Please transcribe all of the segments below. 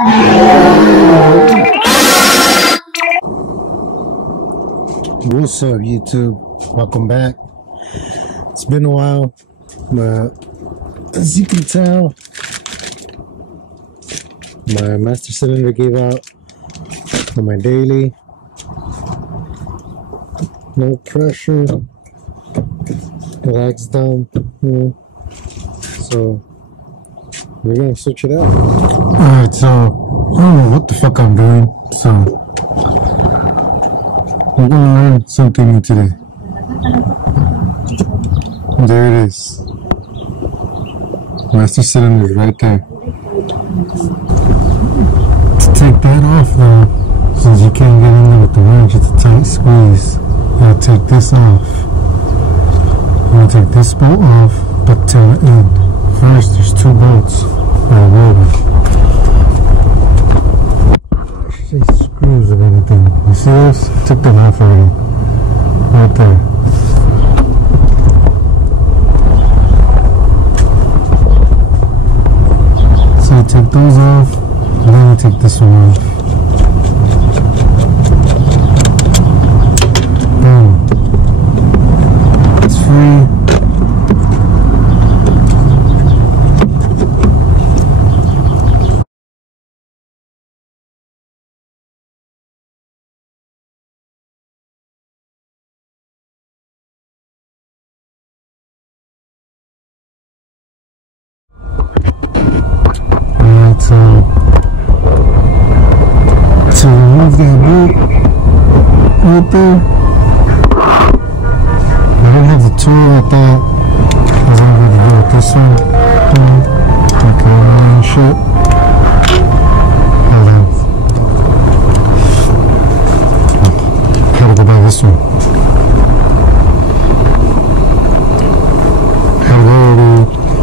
What's up, YouTube? Welcome back. It's been a while, but as you can tell, my master cylinder gave out on my daily. No pressure. Relax down. So we're gonna switch it out. Alright, so I don't know what the fuck I'm doing. So we're gonna learn something new today. There it is. Master cylinder is right there. To take that off though, since you can't get in there with the wrench, it's a tight squeeze. You gotta take this off. I'm gonna take this bolt off, but till the end. First, there's two bolts by the rubber. I should say screws of anything. You see this? I took them off already. Right there. So I take those off, and then I take this one off. Boom. It's free. To remove that bolt right there, I don't have the tool like that, because I'm going to do it this one. Okay, and shit. Hold on. Gotta go by this one. Gotta go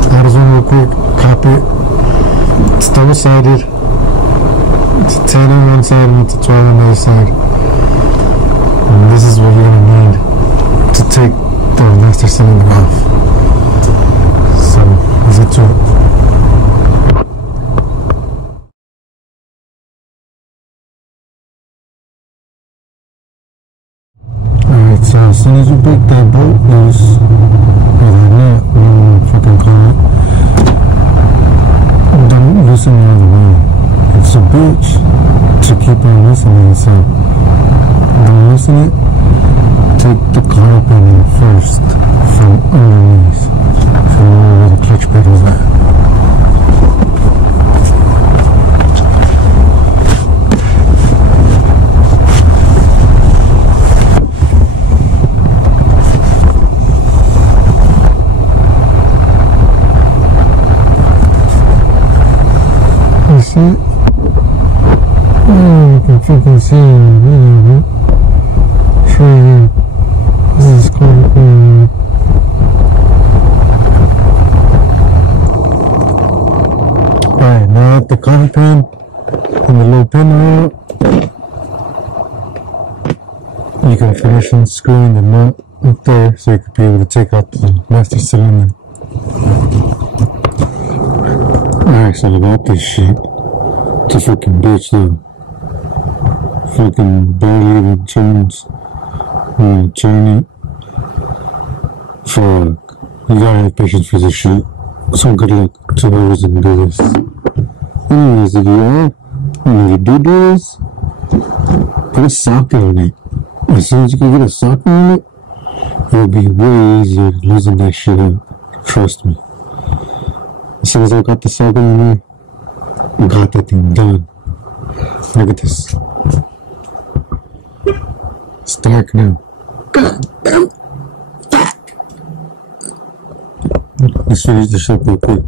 to this one real quick, copy it. It's double-sided. It's a 10 on one side and it's a 12 on the other side. And this is what you're going to need to take the master cylinder off. So, let's get to it. Alright, so as soon as you break that bolt loose, or that nut, whatever you fucking call it, don't loosen the other way. It's a bitch to keep on loosening, so don't loosen it. Take the carb in first from underneath, from where the clutch pedal's at. You see it? Oh, you can freaking see it. Show you. This is cool. Alright, now at the cover pin and the little pin out, you can finish unscrewing the nut up there so you could be able to take out the master cylinder. Alright, so about this shit. It's a freaking bitch though. Fucking barely even turns. I'm gonna turn it. Fuck. You gotta have patience for this shit. So good luck to whoever's gonna do this. Anyways, if you are, and if you do this, put a socket on it. As soon as you can get a socket on it, it'll be way easier losing that shit out. Trust me. As soon as I got the socket on there, I got that thing done. Look at this. It's dark now. God damn. Fuck. Let's finish this up real quick.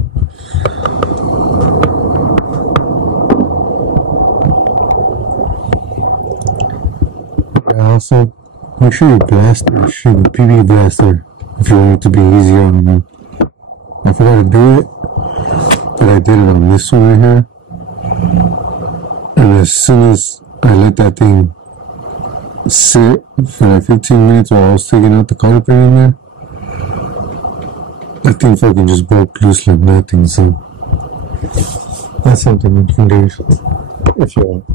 Also, make sure your blaster should be PB blaster if you want it to be easier on you. I forgot to do it, but I did it on this one right here. And as soon as I let that thing sit for like 15 minutes while I was taking out the cover pin in there, that thing fucking just broke loose like nothing. So That's something you can do if you want.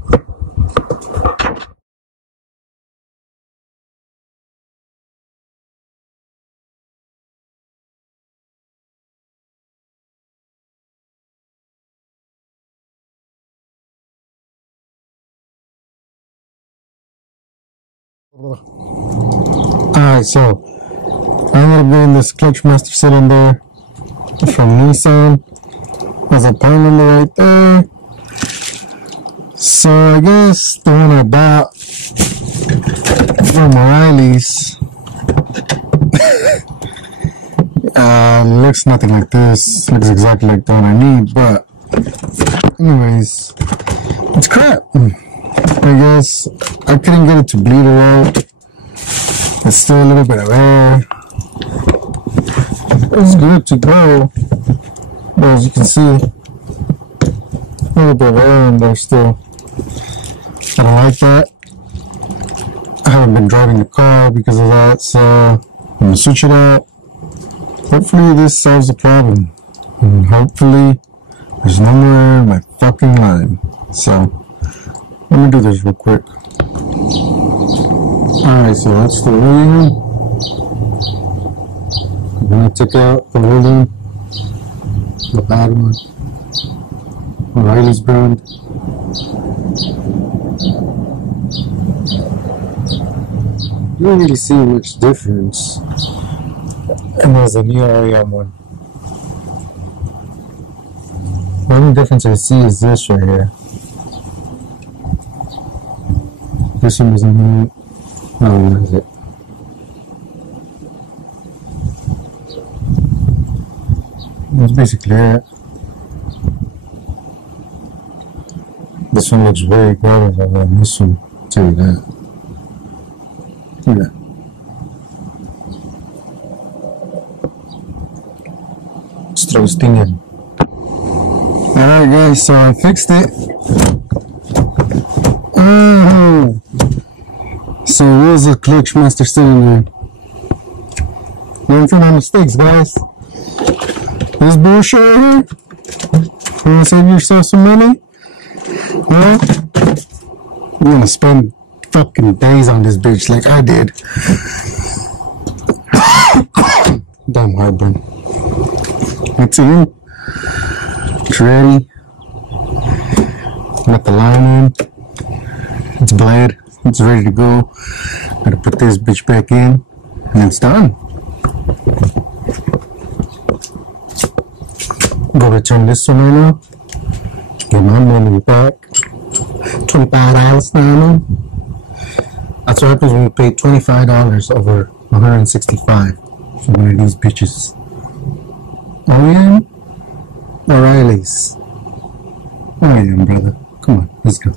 Alright, so I ended up getting this clutch master cylinder from Nissan. There's a part number right there. So I guess the one I bought from O'Reilly's looks nothing like this. Looks exactly like the one I need, but anyways, it's crap. I guess I couldn't get it to bleed it out. There's still a little bit of air. It's good to go, but as you can see, a little bit of air in there still. I don't like that. I haven't been driving the car because of that, so I'm gonna switch it out. Hopefully this solves the problem, and hopefully there's no more air in my fucking line. So let me do this real quick. Alright, so that's the wheel. I'm gonna take out the old one, the bad one, O'Reilly's brand. You don't really see much difference. And there's a new OEM one. The only difference I see is this right here. This one isn't right. Oh, what is it? That's basically it. This one looks way better than this one. I'll tell you that. Look at that. Let's throw this thing in. Alright guys, so I fixed it. Oh! So it was a clutch master cylinder. Learn from my mistakes, guys. This bullshit right here. You wanna save yourself some money? Well, you're gonna spend fucking days on this bitch like I did. Damn heartburn. It's in. It's ready. Got the line in. It's bled. It's ready to go. Gotta put this bitch back in, and it's done. Go return this one right now. Get my money back. $25 now. That's what happens when you pay $25 over $165 for one of these bitches. OEM? O'Reilly's. OEM, brother. Come on, let's go.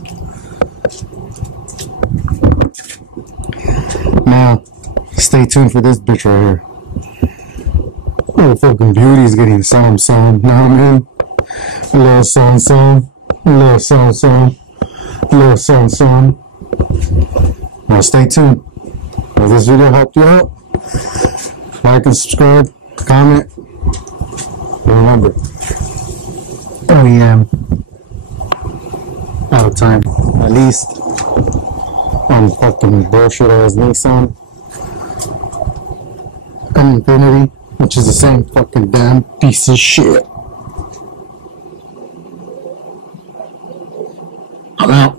Now, stay tuned for this bitch right here. Oh, fucking beauty is getting some. Now, man. A little some. A little some. A little some. Now, stay tuned. If this video helped you out, like and subscribe, comment, and remember, OEM, out of time, at least, on fucking bullshit ass Nissan, and Infinity, which is the same fucking damn piece of shit. I'm out.